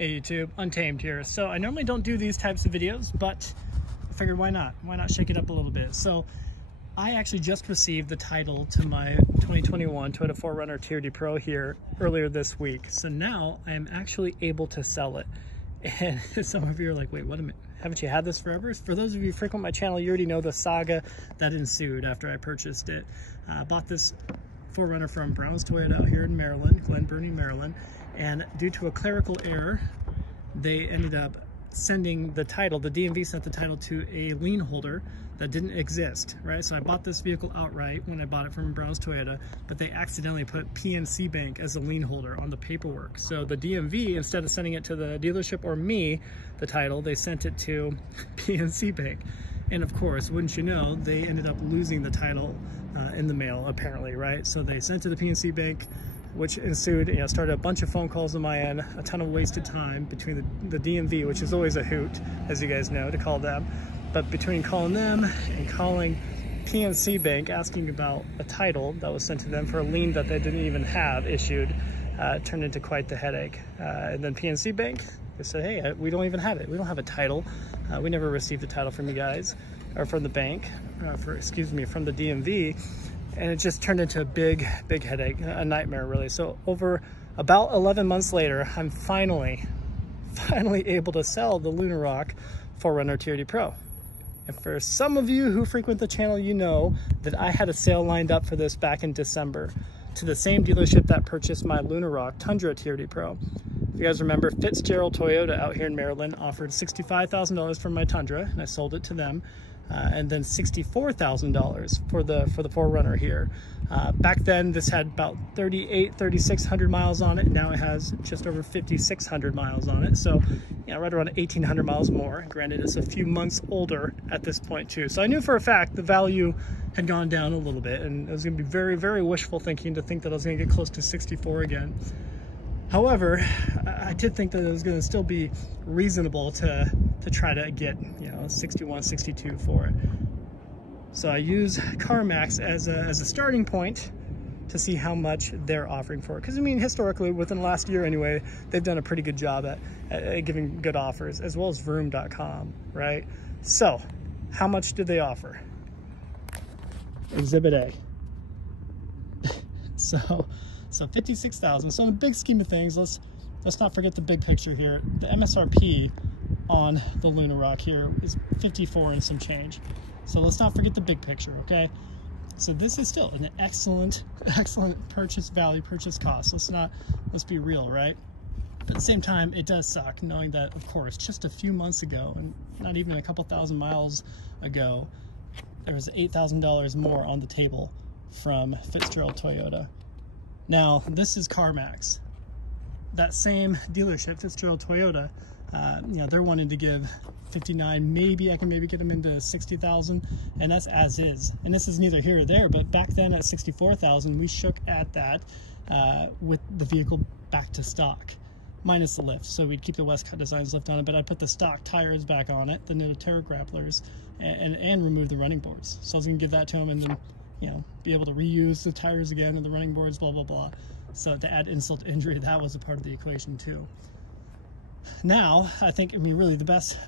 Hey YouTube, Untamed here. So I normally don't do these types of videos, but I figured why not? Why not shake it up a little bit? So I actually just received the title to my 2021 Toyota 4Runner TRD Pro here earlier this week. So now I am actually able to sell it. And some of you are like, wait, what a minute. Haven't you had this forever? For those of you who frequent my channel, you already know the saga that ensued after I purchased it. I bought this 4Runner from Brown's Toyota out here in Maryland, Glen Burnie, Maryland. And due to a clerical error, they ended up sending the title, the DMV sent the title to a lien holder that didn't exist, right? So I bought this vehicle outright when I bought it from Brown's Toyota, but they accidentally put PNC Bank as a lien holder on the paperwork. So the DMV, instead of sending it to the dealership or me, the title, they sent it to PNC Bank. And of course, wouldn't you know, they ended up losing the title in the mail, apparently, right? So they sent it to the PNC Bank, which ensued, started a bunch of phone calls on my end, a ton of wasted time between the DMV, which is always a hoot, as you guys know, to call them. But between calling them and calling PNC Bank, asking about a title that was sent to them for a lien that they didn't even have issued, turned into quite the headache. And then PNC Bank, they said, hey, we don't even have it. We don't have a title. We never received a title from you guys, or from the bank, from the DMV. And it just turned into a big headache, a nightmare really. So over about 11 months later, I'm finally able to sell the Lunar 4Runner TRD Pro. And for some of you who frequent the channel, you know that I had a sale lined up for this back in December to the same dealership that purchased my Lunar Tundra TRD Pro. If you guys remember, Fitzgerald Toyota out here in Maryland offered $65,000 for my Tundra, and I sold it to them. And then $64,000 for the 4Runner here. Back then, this had about 3,600 miles on it. Now it has just over 5,600 miles on it. So, right around 1,800 miles more. Granted, it's a few months older at this point too. So I knew for a fact the value had gone down a little bit, and it was going to be very wishful thinking to think that I was going to get close to 64 again. However, I did think that it was going to still be reasonable to try to get 61, 62 for it. So I use Carmax as a starting point to see how much they're offering for it. Because I mean, historically, within the last year anyway, they've done a pretty good job at giving good offers, as well as Vroom.com, right? So how much do they offer? Exhibit A. So 56,000. So in the big scheme of things, let's not forget the big picture here. The MSRP on the Lunar here is 54 and some change. So let's not forget the big picture, okay? So this is still an excellent purchase value, purchase cost. Let's be real, right? But at the same time, it does suck knowing that, of course, just a few months ago, and not even a couple thousand miles ago, there was $8,000 more on the table from Fitzgerald Toyota. Now, this is Carmax. That same dealership, Fitzgerald Toyota, they're wanting to give 59, maybe I can get them into 60,000, and that's as is. And this is neither here or there, but back then at 64,000, we shook at that with the vehicle back to stock, minus the lift. So we'd keep the Westcott Designs lift on it, but I'd put the stock tires back on it, the Terra grapplers, and remove the running boards. So I was gonna give that to them, and then be able to reuse the tires again and the running boards, blah, blah, blah. So to add insult to injury, that was a part of the equation too. Now, I think, really the best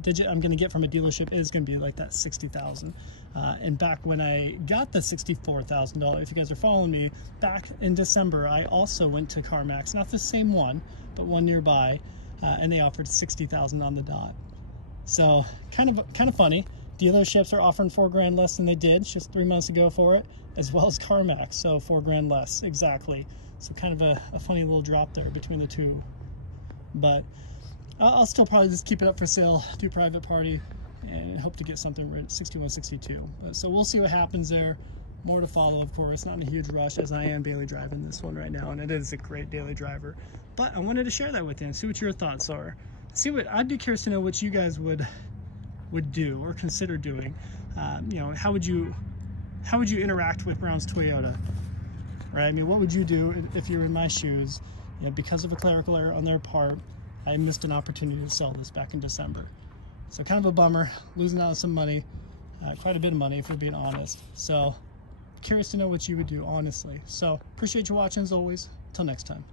digit I'm going to get from a dealership is going to be like that 60,000. And back when I got the $64,000, if you guys are following me, back in December, I also went to Carmax, not the same one, but one nearby, and they offered 60,000 on the dot. So kind of funny. Dealerships are offering $4,000 less than they did just 3 months ago for it, as well as Carmax, so $4,000 less, exactly. So kind of a funny little drop there between the two. But I'll still probably just keep it up for sale, do private party, and hope to get something right at 61, 62. So we'll see what happens there. More to follow, of course, not in a huge rush, as I am daily driving this one right now, and it is a great daily driver. But I wanted to share that with you and see what your thoughts are. I'd be curious to know what you guys would do or consider doing. How would you interact with Brown's Toyota, right? I mean, what would you do if you were in my shoes? Because of a clerical error on their part, I missed an opportunity to sell this back in December. So kind of a bummer, losing out on some money, quite a bit of money if we're being honest. So curious to know what you would do, honestly. So appreciate you watching as always. Till next time.